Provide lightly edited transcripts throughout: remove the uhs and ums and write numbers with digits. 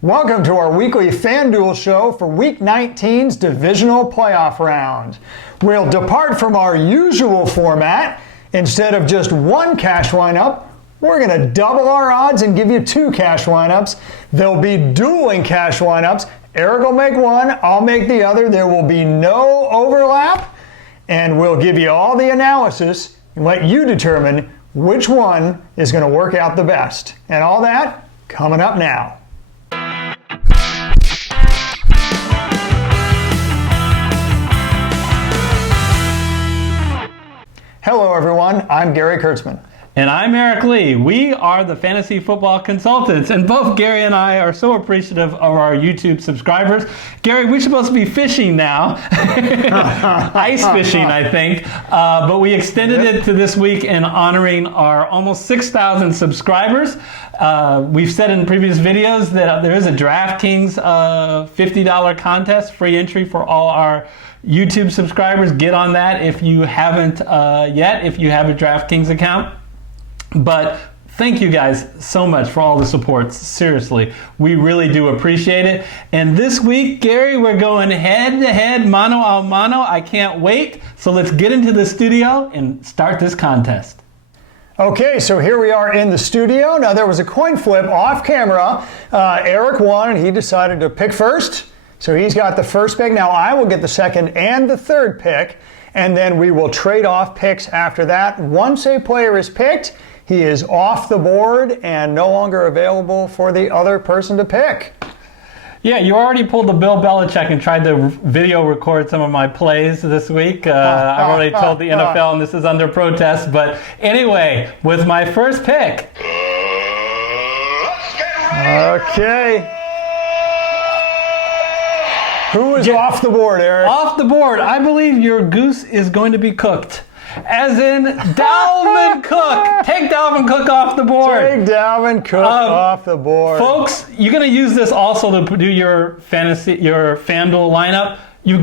Welcome to our weekly FanDuel show for Week 19's Divisional Playoff Round. We'll depart from our usual format. Instead of just one cash lineup, we're going to double our odds and give you two cash lineups. There'll be dueling cash lineups. Eric will make one, I'll make the other. There will be no overlap, and we'll give you all the analysis and let you determine which one is going to work out the best. And all that coming up now. Hello everyone, I'm Gary Kurtzman. And I'm Eric Lee. We are the Fantasy Football Consultants, and both Gary and I are so appreciative of our YouTube subscribers. Gary, we're supposed to be fishing now. Ice fishing, I think. But we extended it to this week in honoring our almost 6,000 subscribers. We've said in previous videos that there is a DraftKings $50 contest, free entry for all our YouTube subscribers. Get on that if you haven't yet, if you have a DraftKings account. But thank you guys so much for all the support. Seriously, we really do appreciate it. And this week, Gary, we're going head-to-head, mano a mano. I can't wait. So let's get into the studio and start this contest. Okay, so here we are in the studio. Now, there was a coin flip off camera. Eric won, and he decided to pick first. So he's got the first pick. Now, I will get the second and the third pick, and then we will trade off picks after that. Once a player is picked, he is off the board and no longer available for the other person to pick. Yeah, you already pulled the Bill Belichick and tried to video record some of my plays this week. I've already told the NFL, and this is under protest. But anyway, with my first pick. Okay. Who is off the board, Eric? Off the board. I believe your goose is going to be cooked. As in Dalvin Cook. Take Dalvin Cook off the board. Take Dalvin Cook off the board. Folks, you're going to use this also to do your FanDuel lineup. You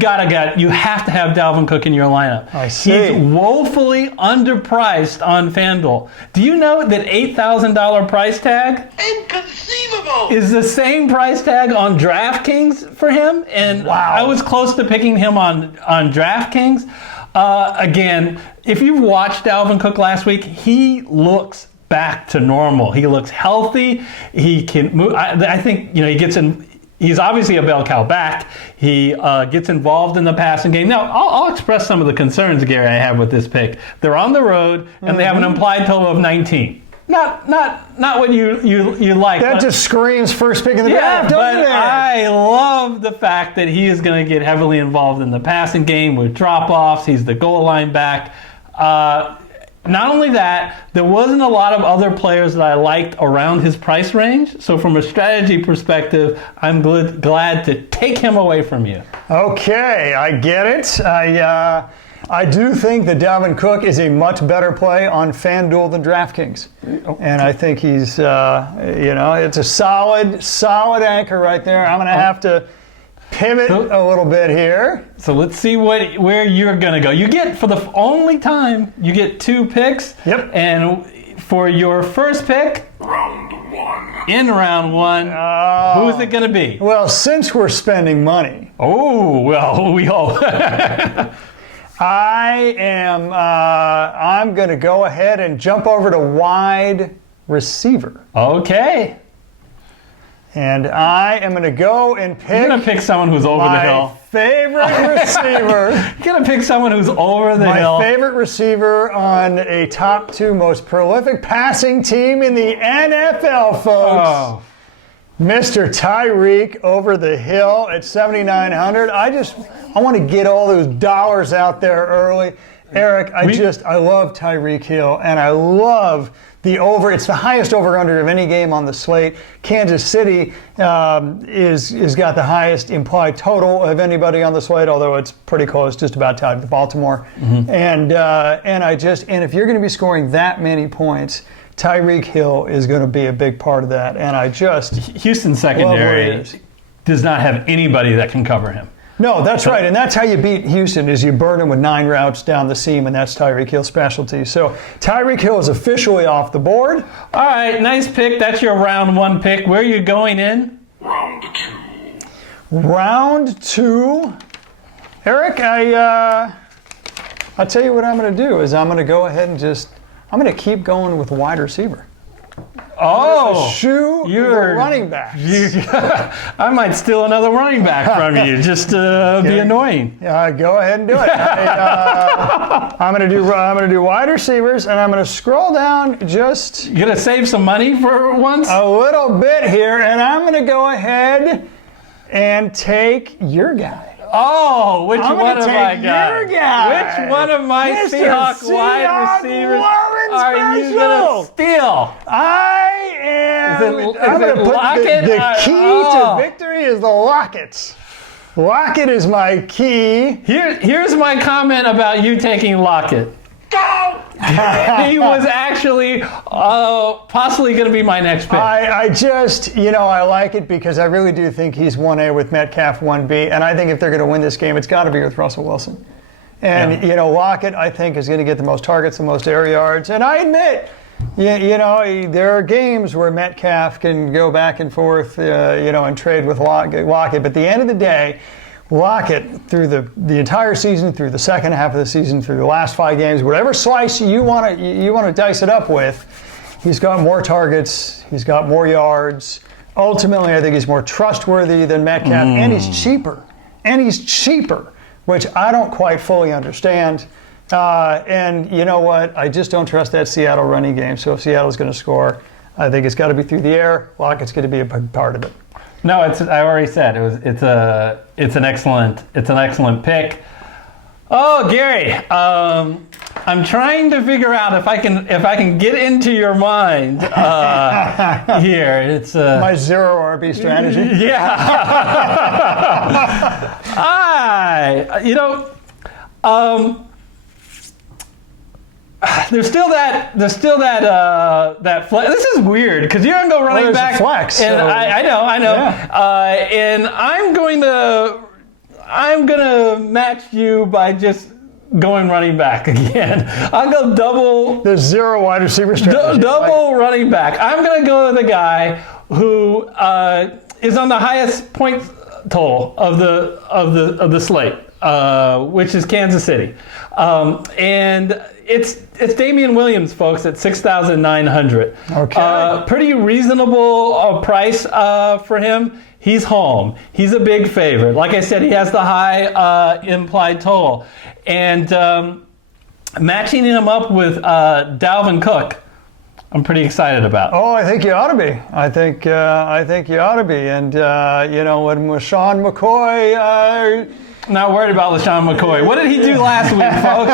have to have Dalvin Cook in your lineup. I see. He's woefully underpriced on FanDuel. Do you know that $8,000 price tag? Inconceivable! Is the same price tag on DraftKings for him? And wow. I was close to picking him on DraftKings. Again, if you've watched Dalvin Cook last week, he looks back to normal. He looks healthy. He can move. I think he gets in. He's obviously a bell cow back. He gets involved in the passing game. Now, I'll express some of the concerns, Gary, I have with this pick. They're on the road, and they have an implied total of 19. Not what you like. That just screams first pick in the draft, doesn't it? I love the fact that he is going to get heavily involved in the passing game with drop-offs. He's the goal line back. Not only that, there wasn't a lot of other players that I liked around his price range. So from a strategy perspective, I'm glad to take him away from you. Okay, I get it. I do think that Dalvin Cook is a much better play on FanDuel than DraftKings. And I think he's, it's a solid anchor right there. I'm going to have to pivot a little bit here. So let's see where you're going to go. You get, for the only time, you get two picks. Yep. And for your first pick, in round one, who is it going to be? Well, since we're spending money. Oh, well, we hope. I'm going to go ahead and jump over to wide receiver. Okay. And I am going to go and pick. You're going to pick someone who's over the hill. My favorite receiver. You're going to pick someone who's over the hill. My favorite receiver on a top two most prolific passing team in the NFL, folks. Oh. Mr. Tyreek over the hill at 7,900. I want to get all those dollars out there early. Eric, I love Tyreek Hill, and I love the over. It's the highest over-under of any game on the slate. Kansas City is got the highest implied total of anybody on the slate, although it's pretty close, just about tied with Baltimore. Mm-hmm. And if you're going to be scoring that many points, Tyreek Hill is going to be a big part of that. And Houston's secondary does not have anybody that can cover him. No, that's right. And that's how you beat Houston, is you burn him with 9 routes down the seam, and that's Tyreek Hill's specialty. So Tyreek Hill is officially off the board. All right, nice pick. That's your round one pick. Where are you going in? Round Round 2. Eric, I'll tell you what I'm going to do is I'm going to go ahead and I'm going to keep going with wide receiver. Oh, shoe the running back. I might steal another running back from you just to be annoying. Go ahead and do it. I'm going to do wide receivers, and I'm going to scroll down just. You gonna save some money for once? A little bit here, and I'm going to go ahead and take your guy. Oh, which I'm one of my guy? Your guy? Which one of my Mr. Seahawk wide receivers are you going to steal? I am. Is it I'm going to put Lockett? the key to victory is the Lockett. Lockett is my key. Here's my comment about you taking Lockett. He was actually possibly going to be my next pick. I just, I like it because I really do think he's 1A with Metcalf 1B, and I think if they're going to win this game, it's got to be with Russell Wilson. And, Lockett, I think, is going to get the most targets, the most air yards. And I admit, there are games where Metcalf can go back and forth, and trade with Lockett. But at the end of the day, Lockett, through the entire season, through the second half of the season, through the last 5 games, whatever slice you want to dice it up with, he's got more targets, he's got more yards. Ultimately, I think he's more trustworthy than Metcalf, and he's cheaper. Which I don't quite fully understand. And you know what? I just don't trust that Seattle running game. So if Seattle's going to score, I think it's got to be through the air. Lockett's going to be a big part of it. No, I already said it's an excellent pick. Oh, Gary, I'm trying to figure out if I can get into your mind here. It's my zero RB strategy. Yeah. There's still that flex. This is weird because you're gonna go running back. Flex, and so. I know. Yeah. And I'm gonna match you by just going running back again. I'll go double. There's zero wide receiver strategy. Double running back. I'm gonna go with the guy who is on the highest point total of the slate, which is Kansas City, and it's Damian Williams, folks, at 6,900. Okay. Pretty reasonable price for him. He's home. He's a big favorite. Like I said, he has the high implied total. And matching him up with Dalvin Cook, I'm pretty excited about. Oh, I think you ought to be. I think you ought to be. And, when LaShawn McCoy... Not worried about LaShawn McCoy. What did he do last week, folks?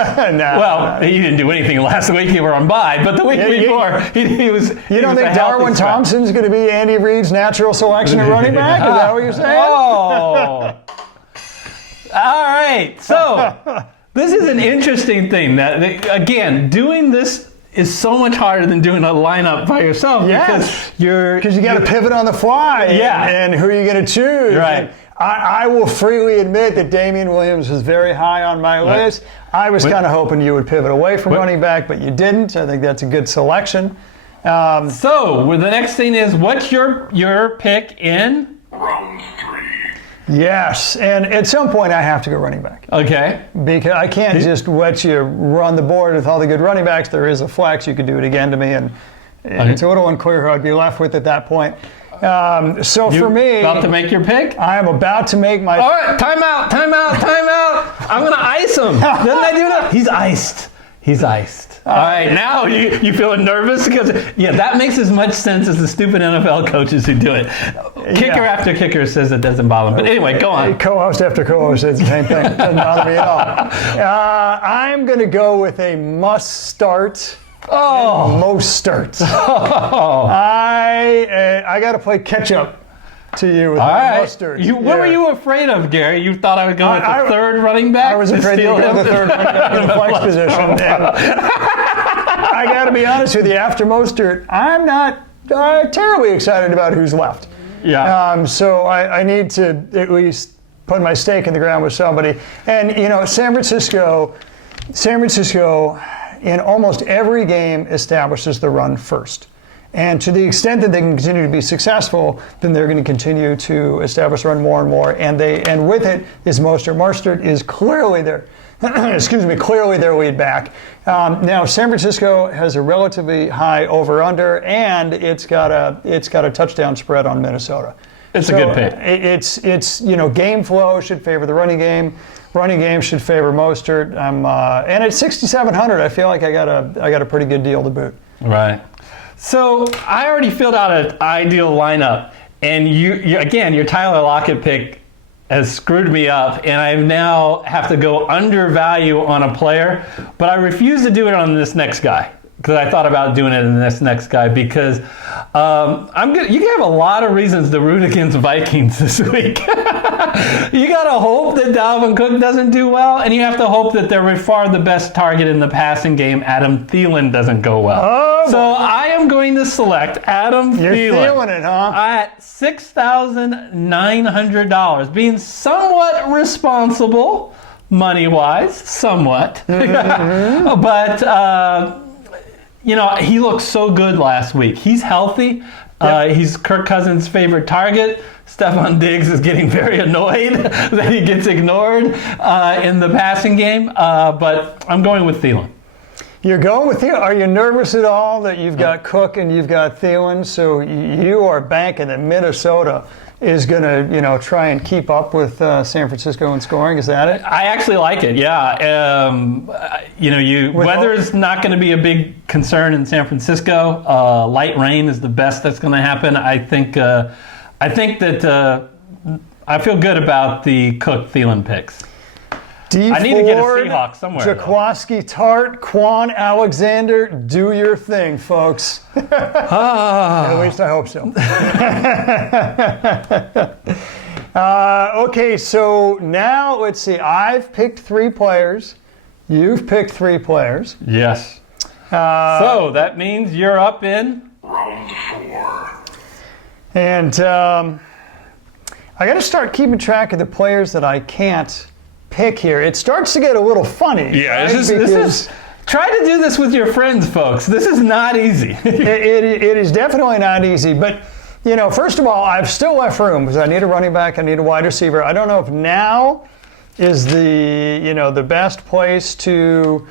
He didn't do anything last week. He were on bye. But the week before, he was. You don't think Darwin Thompson's going to be Andy Reid's natural selection at running back? Is that what you're saying? Oh. All right. So this is an interesting thing. That again, doing this is so much harder than doing a lineup by yourself. Yes. Because you got to pivot on the fly. Yeah. And who are you going to choose? Right. And I will freely admit that Damian Williams was very high on my list. I was kind of hoping you would pivot away from running back, but you didn't. I think that's a good selection. So the next thing is, what's your pick in? Round 3. Yes, and at some point I have to go running back. Okay. Because I can't just let you run the board with all the good running backs. There is a flex. You could do it again to me, and it's a little unclear who I'd be left with at that point. For me... About to make your pick? I am about to make my... All right, time out. I'm going to ice him. Doesn't I do that? He's iced. All right, now you feeling nervous? Because, that makes as much sense as the stupid NFL coaches who do it. Kicker after kicker says it doesn't bother them. But anyway, go on. Co-host after co-host says the same thing. It doesn't bother me at all. I'm going to go with a must-start. Most starts. I got to play catch up to you with my mustard. What were you afraid of, Gary? You thought I would go with the third running back? I was afraid to go with the third running back in the flex position. And I got to be honest with you, after Mostert, I'm not terribly excited about who's left. Yeah. So I need to at least put my stake in the ground with somebody. And, San Francisco, in almost every game establishes the run first. And to the extent that they can continue to be successful, then they're going to continue to establish run more and more. And with it is Mostert. Mostert is clearly their, clearly their lead back. Now San Francisco has a relatively high over/under, and it's got a touchdown spread on Minnesota. It's a good pick. It's game flow should favor the running game. Running game should favor Mostert. And at 6,700, I feel like I got a pretty good deal to boot. Right. So I already filled out an ideal lineup, and you again, your Tyler Lockett pick has screwed me up, and I now have to go undervalue on a player, but I refuse to do it on this next guy because I thought about doing it in this next guy because you have a lot of reasons to root against Vikings this week. You got to hope that Dalvin Cook doesn't do well, and you have to hope that they're by far the best target in the passing game, Adam Thielen, doesn't go well. Oh, so I am going to select Adam You're Thielen. feeling it, huh? At $6,900, being somewhat responsible, money-wise, somewhat. Mm-hmm. But, he looked so good last week. He's healthy. Yep. He's Kirk Cousins' favorite target. Stephon Diggs is getting very annoyed that he gets ignored in the passing game. But I'm going with Thielen. You're going with Thielen. Are you nervous at all that you've got Cook and you've got Thielen? So you are banking that Minnesota is going to, try and keep up with San Francisco in scoring. Is that it? I actually like it. Yeah. Weather's not going to be a big concern in San Francisco. Light rain is the best that's going to happen. I think that I feel good about the Cook-Thielen picks. I need to get a Seahawks somewhere. Jaquaski Tart, Quan Alexander, do your thing, folks. At least I hope so. Okay, so now let's see. I've picked 3 players. You've picked 3 players. Yes. So that means you're up in Round 4. And I got to start keeping track of the players that I can't pick here. It starts to get a little funny. Yeah, right? this is try to do this with your friends, folks. This is not easy. it is definitely not easy. But, first of all, I've still left room because I need a running back, I need a wide receiver. I don't know if now is the best place to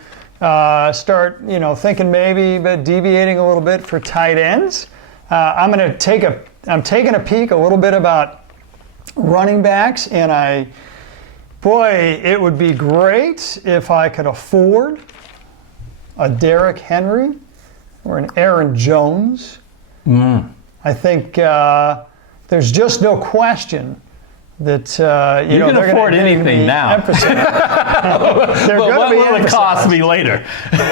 start, thinking maybe but deviating a little bit for tight ends. I'm taking a peek a little bit about running backs, and it would be great if I could afford a Derrick Henry or an Aaron Jones. I think there's just no question that you can afford anything now. But what will it cost me later?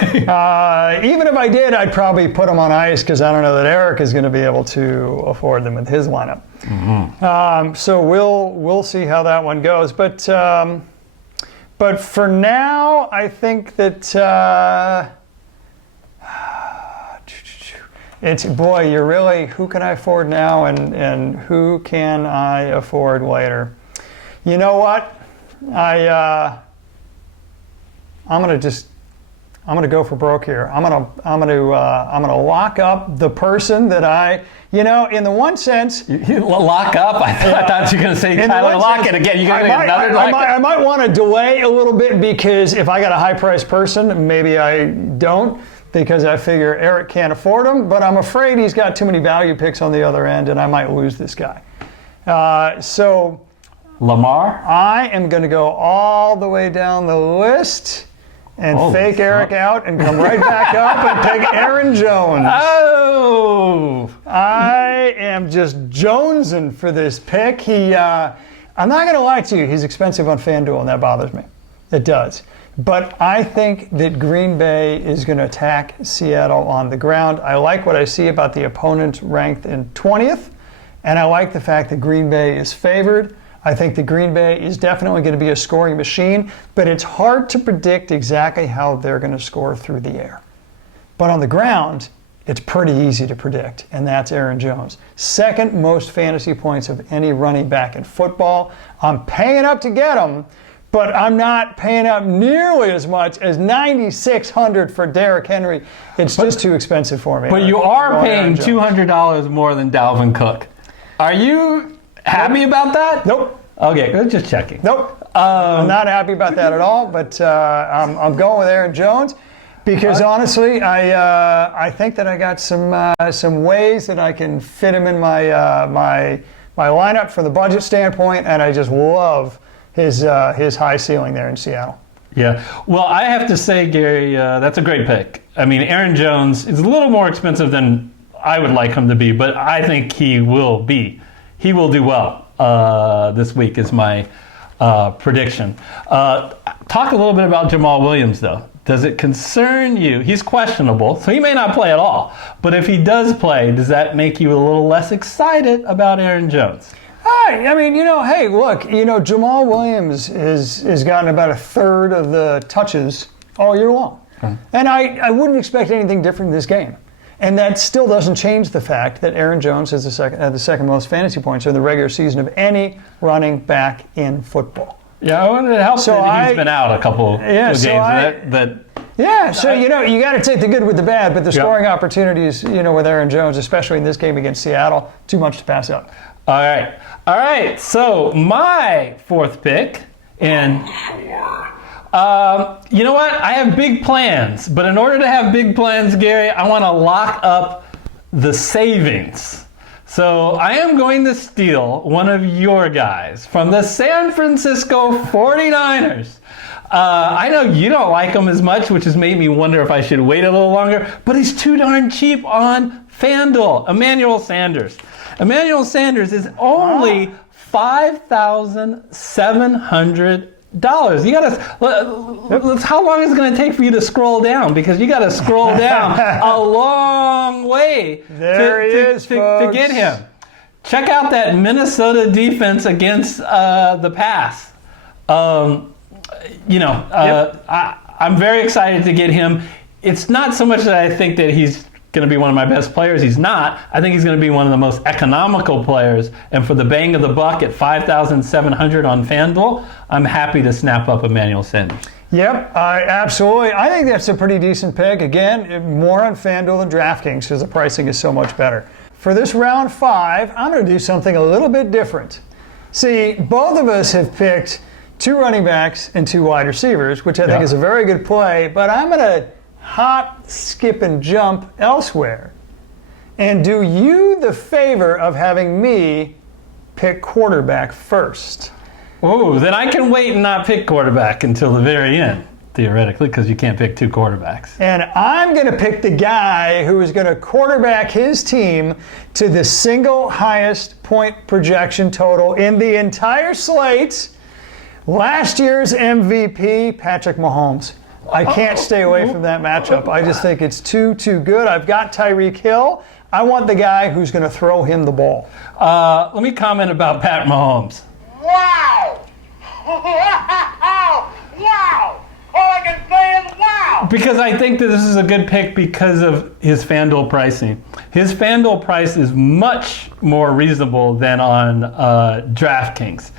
Even if I did, I'd probably put them on ice because I don't know that Eric is going to be able to afford them with his lineup. Mm-hmm. So we'll see how that one goes. But for now, I think that it's you're really who can I afford now and who can I afford later? You know what? I'm gonna go for broke here. I'm gonna lock up the person that in the one sense. You lock up? I thought you were going to say Tyler Lockett again. You're going to get another Lockett? I might want to delay a little bit because if I got a high-priced person, maybe I don't because I figure Eric can't afford him, but I'm afraid he's got too many value picks on the other end and I might lose this guy. So Lamar? I am going to go all the way down the list and fake Eric out and come right back up and pick Aaron Jones. Oh! I am just jonesing for this pick. I'm not going to lie to you, he's expensive on FanDuel, and that bothers me. It does. But I think that Green Bay is going to attack Seattle on the ground. I like what I see about the opponent ranked in 20th, and I like the fact that Green Bay is favored. I think that Green Bay is definitely going to be a scoring machine, but it's hard to predict exactly how they're going to score through the air. But on the ground, it's pretty easy to predict, and that's Aaron Jones. Second most fantasy points of any running back in football. I'm paying up to get him, but I'm not paying up nearly as much as $9,600 for Derrick Henry. It's just too expensive for me. But you are paying $200 more than Dalvin Cook. Are you happy about that? Nope. Okay, just checking. Nope. I'm not happy about that at all, but I'm going with Aaron Jones because honestly, I think that I got some ways that I can fit him in my lineup from the budget standpoint, and I just love his high ceiling there in Seattle. Yeah. Well, I have to say, Gary, that's a great pick. I mean, Aaron Jones is a little more expensive than I would like him to be, but I think he will be. He will do well this week is my prediction. Talk a little bit about Jamal Williams, though. Does it concern you? He's questionable, so he may not play at all. But if he does play, does that make you a little less excited about Aaron Jones? I mean, hey, look, Jamal Williams has gotten about a third of the touches all year long. And I wouldn't expect anything different in this game. And that still doesn't change the fact that Aaron Jones has the second most fantasy points in the regular season of any running back in football. Yeah, I wanted to help that he's been out a couple of games. Yeah, so you got to take the good with the bad, but the scoring opportunities, with Aaron Jones, especially in this game against Seattle, too much to pass up. All right. So my fourth pick, and you know what? I have big plans, but in order to have big plans, Gary, I want to lock up the savings. So I am going to steal one of your guys from the San Francisco 49ers. I know you don't like him as much, which has made me wonder if I should wait a little longer, but he's too darn cheap on FanDuel. Emmanuel Sanders. Emmanuel Sanders is only $5,700. You gotta. How long is it going to take for you to scroll down? Because you got to scroll down a long way to get him. Check out that Minnesota defense against the pass. I'm very excited to get him. It's not so much that I think that he's going to be one of my best players. He's not. I think he's going to be one of the most economical players. And for the bang of the buck at $5,700 on FanDuel, I'm happy to snap up Emmanuel Sanders. Yep, absolutely. I think that's a pretty decent pick. Again, more on FanDuel than DraftKings because the pricing is so much better. For this round 5, I'm going to do something a little bit different. See, both of us have picked 2 running backs and 2 wide receivers, which I think is a very good play, but I'm going to hop, skip, and jump elsewhere and do you the favor of having me pick quarterback first. Oh, then I can wait and not pick quarterback until the very end, theoretically, because you can't pick 2 quarterbacks. And I'm going to pick the guy who is going to quarterback his team to the single highest point projection total in the entire slate. Last year's MVP, Patrick Mahomes. I can't stay away from that matchup. I just think it's too good. I've got Tyreek Hill. I want the guy who's going to throw him the ball. Let me comment about Pat Mahomes. Wow! Wow! All I can say is wow! Because I think that this is a good pick because of his FanDuel pricing. His FanDuel price is much more reasonable than on DraftKings.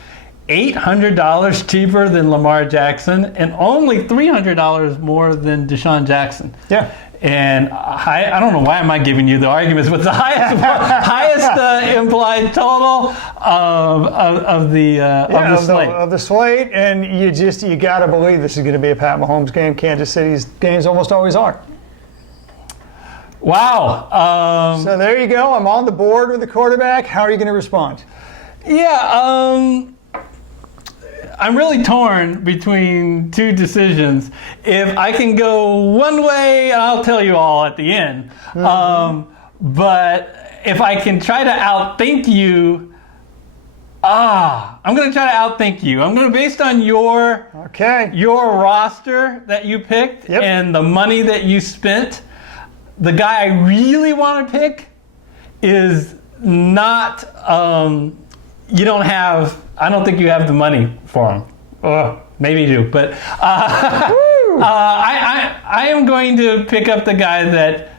$800 cheaper than Lamar Jackson and only $300 more than Deshaun Jackson. Yeah. And I don't know why am I giving you the arguments, but the highest implied total of the slate. Of the slate, and you got to believe this is going to be a Pat Mahomes game. Kansas City's games almost always are. Wow. So there you go. I'm on the board with the quarterback. How are you going to respond? Yeah. I'm really torn between 2 decisions. If I can go one way, I'll tell you all at the end. But if I can try to outthink you, I'm going to try to outthink you. I'm going to, based on your roster that you picked and the money that you spent, the guy I really want to pick is not, I don't think you have the money for him. Maybe you do, but I am going to pick up the guy that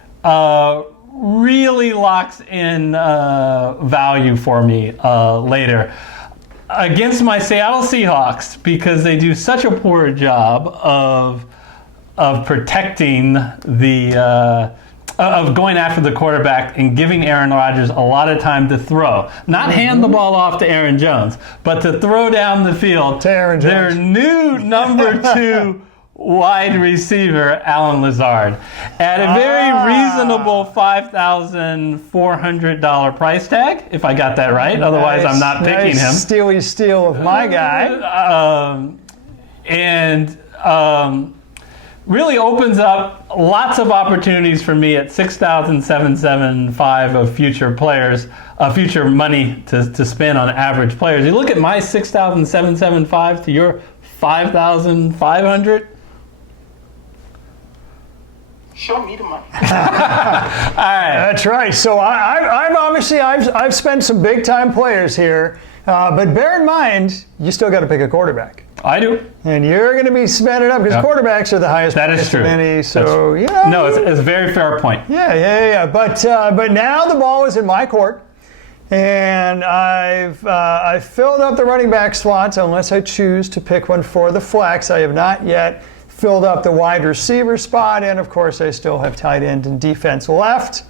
really locks in value for me later. against my Seattle Seahawks, because they do such a poor job of protecting of going after the quarterback and giving Aaron Rodgers a lot of time to throw. Not hand the ball off to Aaron Jones, but to throw down the field to Aaron Jones. Their new number 2 wide receiver, Alan Lazard, at a very reasonable $5,400 price tag, if I got that right. Otherwise, I'm not picking him. Steely steal of my guy. Really opens up lots of opportunities for me at $6,775 of future players, future money to spend on average players. You look at my $6,775 to your $5,500. Show me the money. All right. That's right. So I've spent some big time players here, but bear in mind you still got to pick a quarterback. I do. And you're going to be spending up because quarterbacks are the highest price of any. So no, it's a very fair point. Yeah. But now the ball is in my court, and I've filled up the running back slots unless I choose to pick one for the flex. I have not yet filled up the wide receiver spot, and of course I still have tight end and defense left.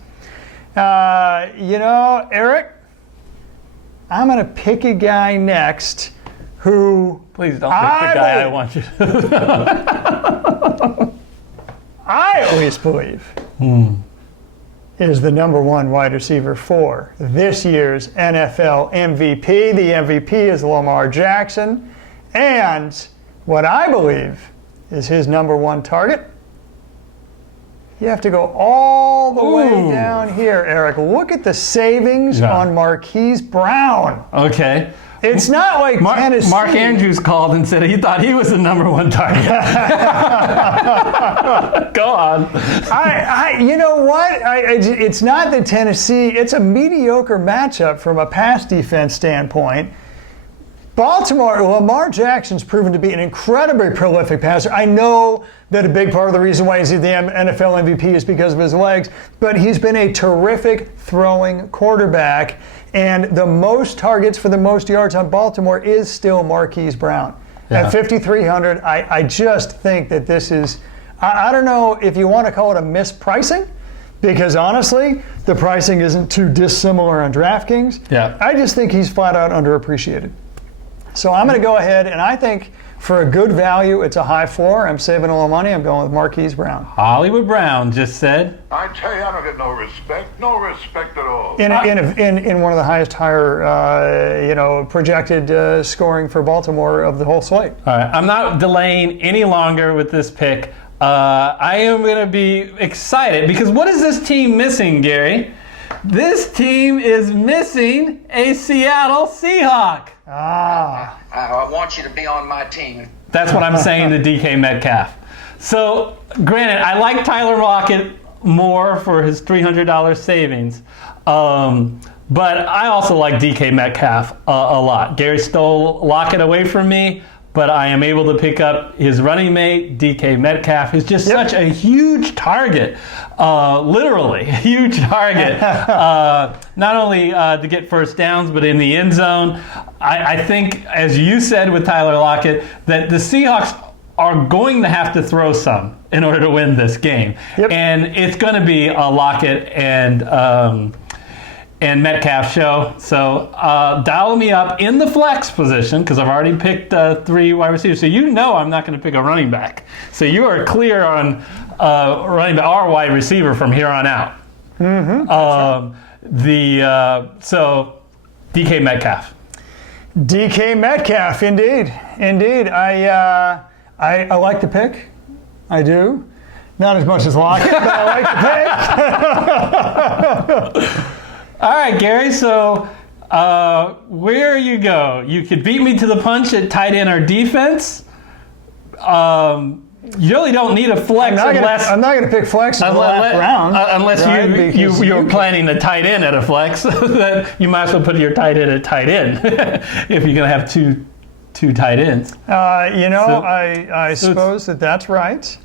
Eric, I'm going to pick a guy next who... Please don't pick the guy I want you to. I at least believe is the number 1 wide receiver for this year's NFL MVP. The MVP is Lamar Jackson. And what I believe is his number 1 target. You have to go all the way down here, Eric. Look at the savings on Marquis Brown. Okay. It's not like Tennessee. Mark Andrews called and said he thought he was the number 1 target. Go on. You know what? It's not the Tennessee. It's a mediocre matchup from a pass defense standpoint. Baltimore, Lamar Jackson's proven to be an incredibly prolific passer. I know that a big part of the reason why he's the NFL MVP is because of his legs, but he's been a terrific throwing quarterback. And the most targets for the most yards on Baltimore is still Marquis Brown. At 5,300, I just think that this is, I don't know if you want to call it a mispricing, because honestly, the pricing isn't too dissimilar on DraftKings. Yeah. I just think he's flat out underappreciated. So I'm going to go ahead, and I think for a good value, it's a high floor. I'm saving a little money. I'm going with Marquis Brown. Hollywood Brown just said. I tell you, I don't get no respect at all. In one of the highest projected scoring for Baltimore of the whole slate. All right, I'm not delaying any longer with this pick. I am going to be excited because what is this team missing, Gary? This team is missing a Seattle Seahawk. Ah. I want you to be on my team. That's what I'm saying to DK Metcalf. So, granted, I like Tyler Lockett more for his $300 savings. But I also like DK Metcalf a lot. Gary stole Lockett away from me, but I am able to pick up his running mate, DK Metcalf, who's just such a huge target, literally a huge target, not only to get first downs, but in the end zone. I think, as you said with Tyler Lockett, that the Seahawks are going to have to throw some in order to win this game. Yep. And it's going to be a Lockett and Metcalf show. So dial me up in the flex position because I've already picked 3 wide receivers. So you know I'm not going to pick a running back. So you are clear on running back or wide receiver from here on out. Mm-hmm. So DK Metcalf. DK Metcalf, indeed. I like the pick. I do. Not as much as Lockett, but I like the pick. All right, Gary, so where you go? You could beat me to the punch at tight end or defense. You really don't need a flex unless... I'm not going to pick flex in the last round. Unless you're planning a tight end at a flex. Then you might as well put your tight end at tight end if you're going to have two tight ends. I suppose that's right. So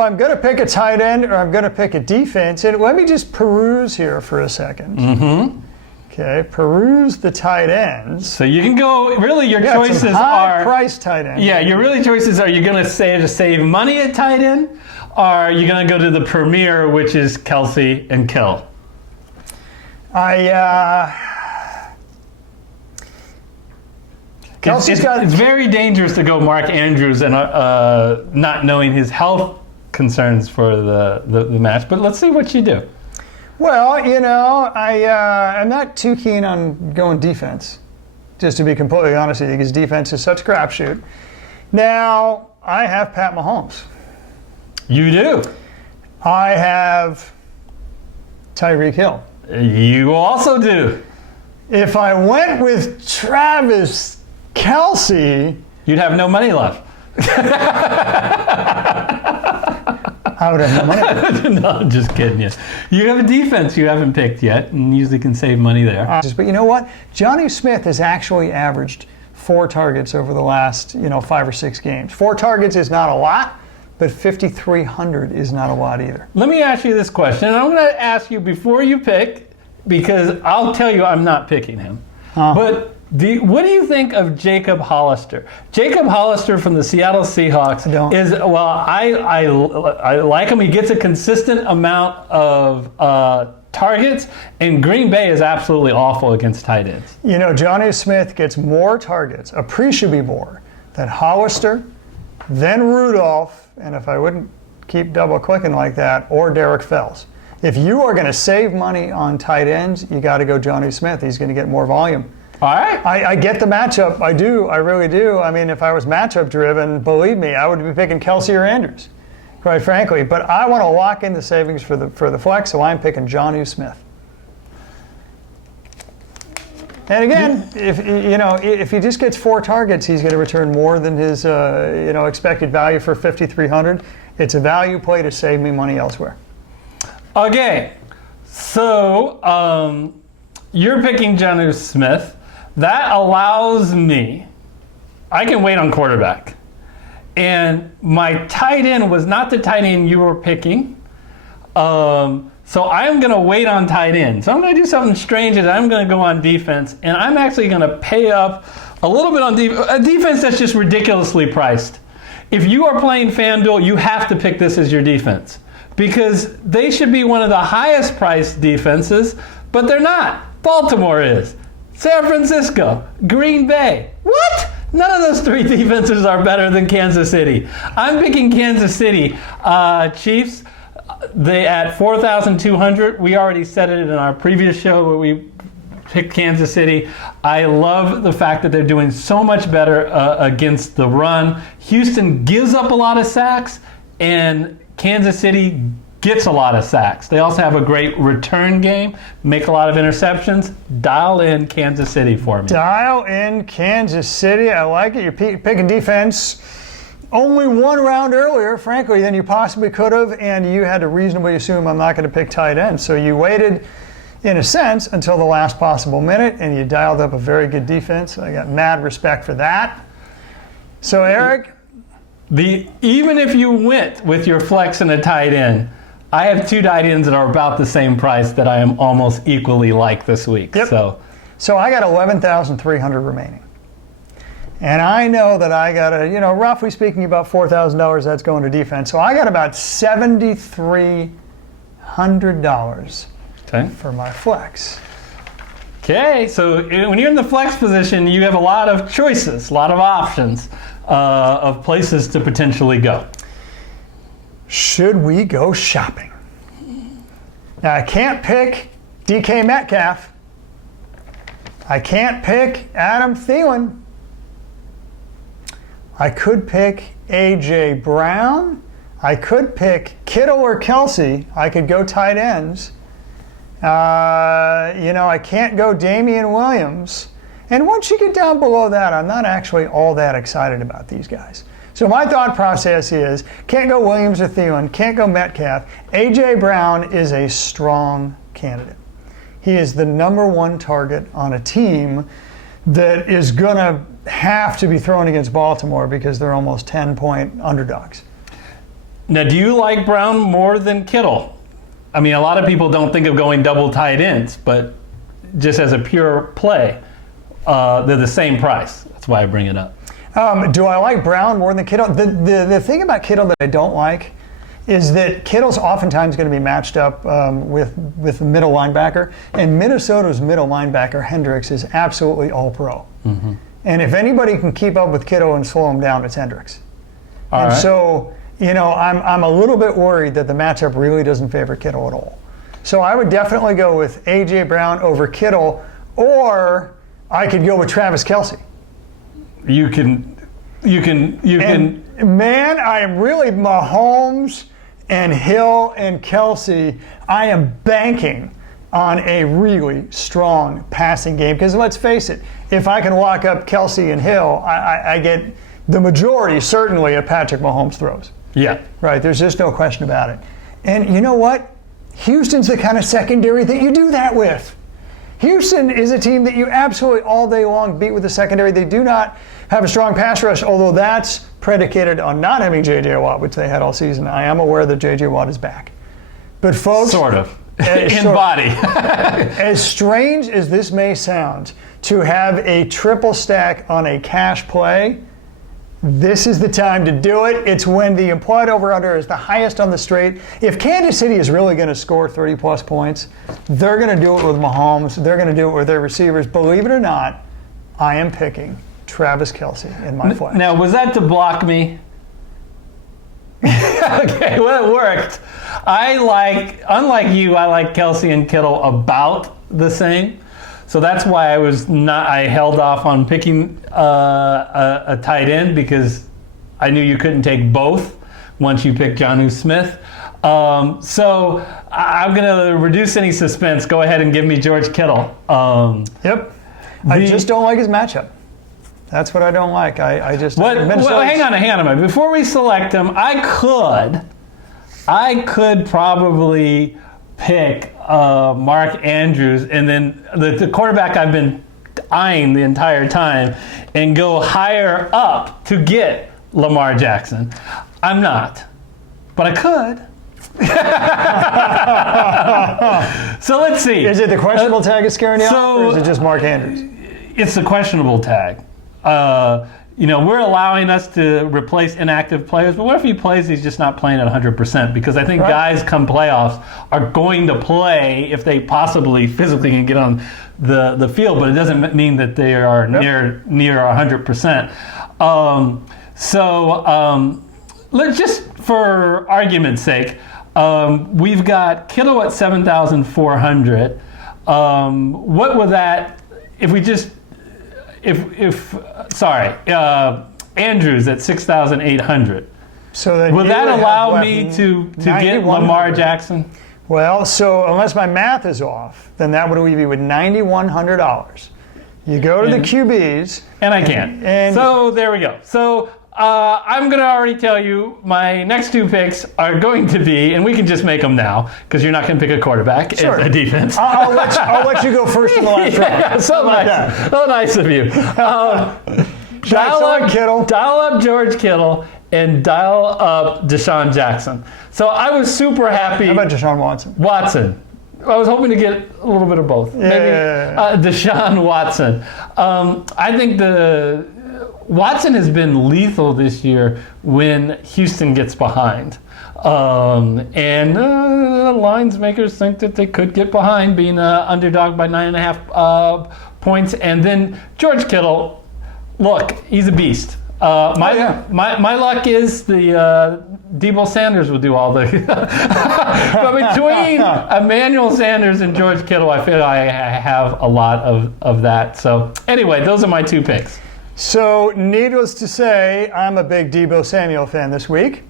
I'm going to pick a tight end or I'm going to pick a defense. And let me just peruse here for a second. Mm-hmm. Okay, peruse the tight ends. So you can go, really your Some choices high are... price tight ends. Yeah, your really choices are, you're going to say to save money at tight end, or you're going to go to the premier, which is Kelce and Kill. It's very dangerous to go Mark Andrews and not knowing his health concerns for the match, but let's see what you do. Well, I'm not too keen on going defense, just to be completely honest with you, because defense is such a crapshoot. Now, I have Pat Mahomes. You do. I have Tyreek Hill. You also do. If I went with Travis Kelce, you'd have no money left. I would have no money. No, just kidding you. You have a defense you haven't picked yet, and usually can save money there. But you know what? Johnny Smith has actually averaged 4 targets over the last 5 or 6 games. 4 targets is not a lot, but 5,300 is not a lot either. Let me ask you this question, and I'm going to ask you before you pick, because I'll tell you I'm not picking him. But what do you think of Jacob Hollister? Jacob Hollister from the Seattle Seahawks is, well, I like him. He gets a consistent amount of targets, and Green Bay is absolutely awful against tight ends. Johnny Smith gets more targets, appreciably more, than Hollister, then Rudolph, and if I wouldn't keep double clicking like that, or Derek Fells. If you are going to save money on tight ends, you got to go Johnny Smith. He's going to get more volume. All right. I get the matchup. I do. I really do. I mean, if I was matchup driven, believe me, I would be picking Kelce or Andrews, quite frankly. But I want to lock in the savings for the flex, so I'm picking Johnny Smith. And again, if he just gets 4 targets, he's going to return more than his expected value for 5,300. It's a value play to save me money elsewhere. Okay, so you're picking Johnny Smith. That allows me, I can wait on quarterback. And my tight end was not the tight end you were picking. So I'm going to wait on tight end. So I'm going to do something strange, is I'm going to go on defense, and I'm actually going to pay up a little bit on a defense that's just ridiculously priced. If you are playing FanDuel, you have to pick this as your defense, because they should be one of the highest priced defenses, but they're not. Baltimore is. San Francisco, Green Bay. What? None of those 3 defenses are better than Kansas City. I'm picking Kansas City. Chiefs, they at 4,200. We already said it in our previous show where we picked Kansas City. I love the fact that they're doing so much better against the run. Houston gives up a lot of sacks, and Kansas City gets a lot of sacks. They also have a great return game, make a lot of interceptions. Dial in Kansas City for me. Dial in Kansas City. I like it. You're picking defense only 1 round earlier, frankly, than you possibly could have, and you had to reasonably assume I'm not going to pick tight end. So you waited, in a sense, until the last possible minute, and you dialed up a very good defense. I got mad respect for that. So, Eric? Even if you went with your flex and a tight end, I have 2 tight ends that are about the same price that I am almost equally like this week. Yep. So I got 11,300 remaining. And I know that I got roughly speaking, about $4,000 that's going to defense. So I got about $7,300 for my flex. Okay, so when you're in the flex position, you have a lot of choices, a lot of options of places to potentially go. Should we go shopping? Now, I can't pick DK Metcalf. I can't pick Adam Thielen. I could pick A.J. Brown. I could pick Kittle or Kelce. I could go tight ends. I can't go Damian Williams. And once you get down below that, I'm not actually all that excited about these guys. So my thought process is, can't go Williams or Thielen, can't go Metcalf. A.J. Brown is a strong candidate. He is the number 1 target on a team that is going to have to be thrown against Baltimore because they're almost 10-point underdogs. Now, do you like Brown more than Kittle? I mean, a lot of people don't think of going double tight ends, but just as a pure play, they're the same price. That's why I bring it up. Do I like Brown more than Kittle? The thing about Kittle that I don't like is that Kittle's oftentimes going to be matched up with the middle linebacker, and Minnesota's middle linebacker, Hendricks, is absolutely all-pro. Mm-hmm. And if anybody can keep up with Kittle and slow him down, it's Hendricks. So, I'm a little bit worried that the matchup really doesn't favor Kittle at all. So I would definitely go with A.J. Brown over Kittle, or I could go with Travis Kelce. You can. Man, I am really Mahomes and Hill and Kelce. I am banking on a really strong passing game because let's face it, if I can lock up Kelce and Hill, I get the majority certainly of Patrick Mahomes throws. Yeah. Right. There's just no question about it. And you know what? Houston's the kind of secondary that you do that with. Houston is a team that you absolutely all day long beat with the secondary. They do not have a strong pass rush, although that's predicated on not having J.J. Watt, which they had all season. I am aware that J.J. Watt is back. But folks... Sort of. In body. As strange as this may sound, to have a triple stack on a cash play, this is the time to do it. It's when the implied over-under is the highest on the straight. If Kansas City is really going to score 30-plus points, they're going to do it with Mahomes. They're going to do it with their receivers. Believe it or not, I am picking Travis Kelce in my flex. Now, was that to block me? Okay, well, it worked. Unlike you, I like Kelce and Kittle about the same. So that's why I held off on picking a tight end because I knew you couldn't take both once you picked Jonnu Smith. So I'm going to reduce any suspense. Go ahead and give me George Kittle. Yep. I just don't like his matchup. That's what I don't like. I just... Well, hang on a minute. Before we select him, I could probably pick Mark Andrews and then the quarterback I've been eyeing the entire time and go higher up to get Lamar Jackson. I'm not, but I could. So let's see. Is it the questionable tag is scaring you off, or is it just Mark Andrews? It's the questionable tag. We're allowing us to replace inactive players, but what if he plays, he's just not playing at 100%? Because I think guys come playoffs are going to play if they possibly physically can get on the field, but it doesn't mean that they are near 100%. Let's just, for argument's sake, we've got Kittle at 7,400. What would that, Andrews at 6,800. So then would that allow me to get Lamar Jackson? Well, so unless my math is off, then that would leave you with $9,100. You go to the QBs. And I can't. So there we go. So I'm going to already tell you my next two picks are going to be, and we can just make them now because you're not going to pick a quarterbap as a defense. I'll let you go first in the last round. So nice. So nice of you. Dial up George Kittle and dial up Deshaun Jackson. So I was super happy. How about Deshaun Watson? I was hoping to get a little bit of both. Deshaun Watson. I think Watson has been lethal this year when Houston gets behind. And lines makers think that they could get behind being underdog by 9.5 points. And then George Kittle, look, he's a beast. My luck is the Debo Sanders will do all the... But between Emmanuel Sanders and George Kittle, I feel I have a lot of that. So anyway, those are my two picks. So, needless to say, I'm a big Debo Samuel fan this week.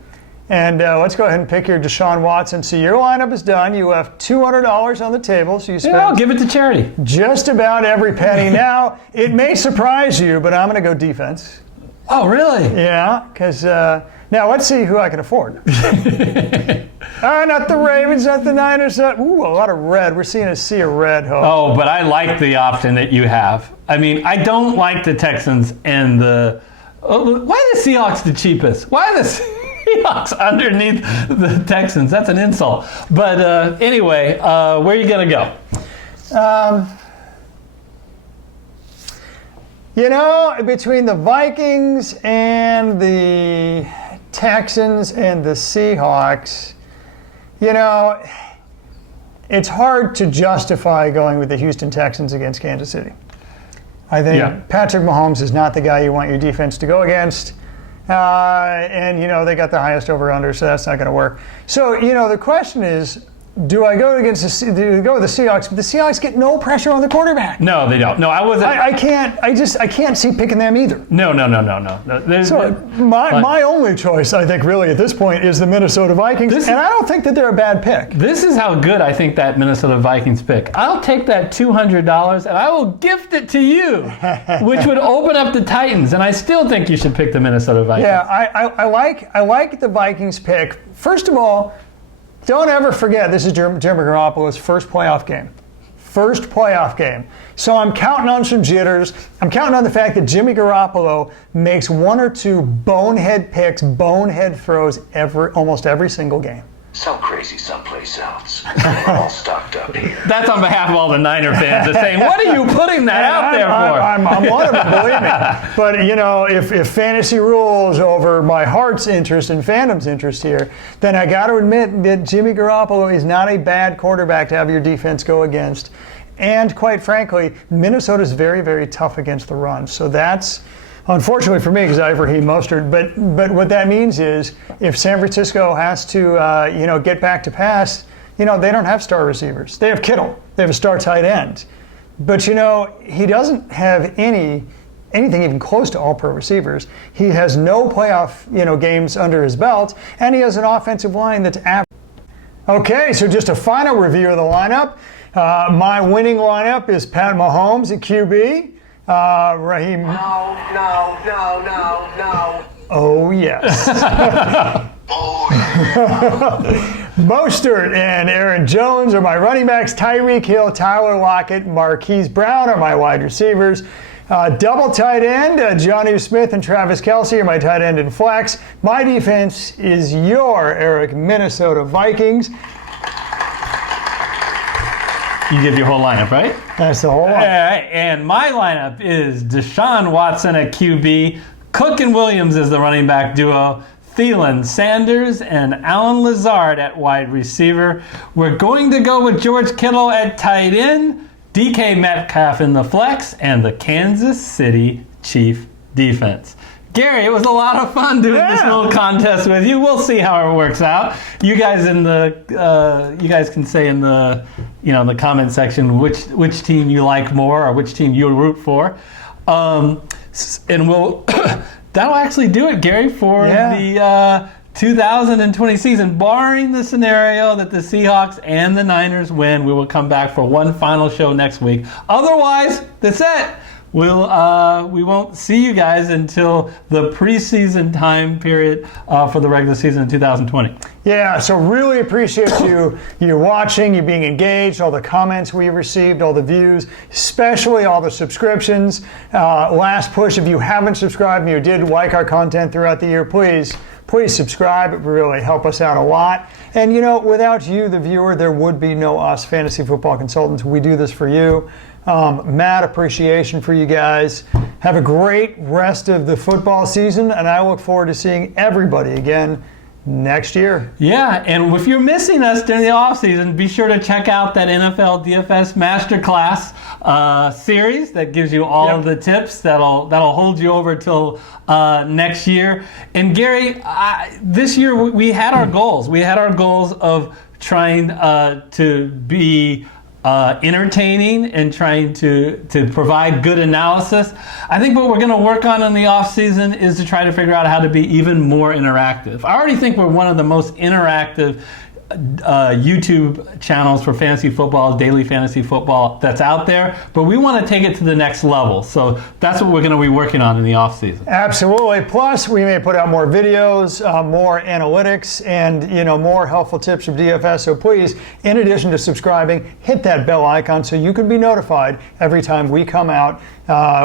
And let's go ahead and pick your Deshaun Watson. So your lineup is done. You left $200 on the table. So you spent I'll give it to charity. Just about every penny. Now, it may surprise you, but I'm going to go defense. Oh, really? Yeah, because now let's see who I can afford. Not the Ravens, not the Niners. A lot of red. We're seeing a sea of red. Oh, but I like the option that you have. I mean, I don't like the Texans and the... why are the Seahawks the cheapest? Why are the Seahawks underneath the Texans? That's an insult. But anyway, where are you going to go? You know, between the Vikings and the Texans and the Seahawks, you know, it's hard to justify going with the Houston Texans against Kansas City. I think Patrick Mahomes is not the guy you want your defense to go against. And, you know, they got the highest over-under, so that's not going to work. So, you know, the question is, do I go with the Seahawks? But the Seahawks get no pressure on the quarterback. No, they don't. No, I wasn't. I can't see picking them either. No. So my only choice, I think, really at this point is the Minnesota Vikings, and I don't think that they're a bad pick. This is how good I think that Minnesota Vikings pick. I'll take that $200 and I will gift it to you, which would open up the Titans. And I still think you should pick the Minnesota Vikings. Yeah, I like the Vikings pick. First of all, don't ever forget, this is Jimmy Garoppolo's first playoff game. So I'm counting on some jitters. I'm counting on the fact that Jimmy Garoppolo makes one or two bonehead picks, bonehead throws almost every single game. Sell crazy someplace else. We're all stocked up here. That's on behalf of all the Niner fans that's saying, what are you putting that out there for? I'm one of them, believe me. But, you know, if fantasy rules over my heart's interest and fandom's interest here, then I got to admit that Jimmy Garoppolo is not a bad quarterback to have your defense go against. And quite frankly, Minnesota's very, very tough against the run. So that's, unfortunately for me, because I have Raheem Mostert, but what that means is if San Francisco has to, get back to pass, they don't have star receivers. They have Kittle. They have a star tight end. But, he doesn't have anything even close to all-pro receivers. He has no playoff, games under his belt, and he has an offensive line that's average. Okay, so just a final review of the lineup. My winning lineup is Pat Mahomes at QB. Raheem. No. Oh, yes. Oh, yeah. Mostert and Aaron Jones are my running backs. Tyreek Hill, Tyler Lockett, Marquis Brown are my wide receivers. Double tight end, Johnny Smith and Travis Kelce are my tight end and flex. My defense is your Minnesota Vikings. You give your whole lineup, right? That's the whole lineup. All right, and my lineup is Deshaun Watson at QB, Cook and Williams as the running back duo, Thielen, Sanders, and Allen Lazard at wide receiver. We're going to go with George Kittle at tight end, DK Metcalf in the flex, and the Kansas City Chief defense. Gary, it was a lot of fun doing this little contest with you. We'll see how it works out. You guys can say in the the comment section which team you like more or which team you root for, and we'll that'll actually do it, Gary, for the 2020 season. Barring the scenario that the Seahawks and the Niners win, we will come back for one final show next week. Otherwise, that's it. We won't see you guys until the preseason time period for the regular season in 2020. Yeah, so really appreciate you watching, you being engaged, all the comments we received, all the views, especially all the subscriptions. Last push, if you haven't subscribed and you did like our content throughout the year, please subscribe. It would really help us out a lot. And without you, the viewer, there would be no us fantasy football consultants. We do this for you. Mad appreciation for you guys. Have a great rest of the football season, and I look forward to seeing everybody again next year. Yeah, and if you're missing us during the offseason, be sure to check out that NFL DFS Master Class series that gives you all of the tips that'll hold you over till next year. And Gary, this year we had our goals. We had our goals of trying to be entertaining and trying to provide good analysis. I think what we're going to work on in the off season is to try to figure out how to be even more interactive. I already think we're one of the most interactive YouTube channels for fantasy football, daily fantasy football that's out there, but we want to take it to the next level. So that's what we're going to be working on in the off season. Absolutely. Plus, we may put out more videos, more analytics, and more helpful tips from DFS. So please, in addition to subscribing, hit that bell icon so you can be notified every time we come out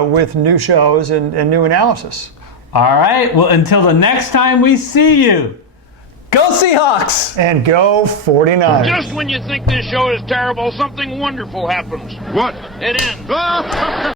with new shows and new analysis. All right. Well, until the next time we see you, go Seahawks! And go 49ers. Just when you think this show is terrible, something wonderful happens. What? It ends.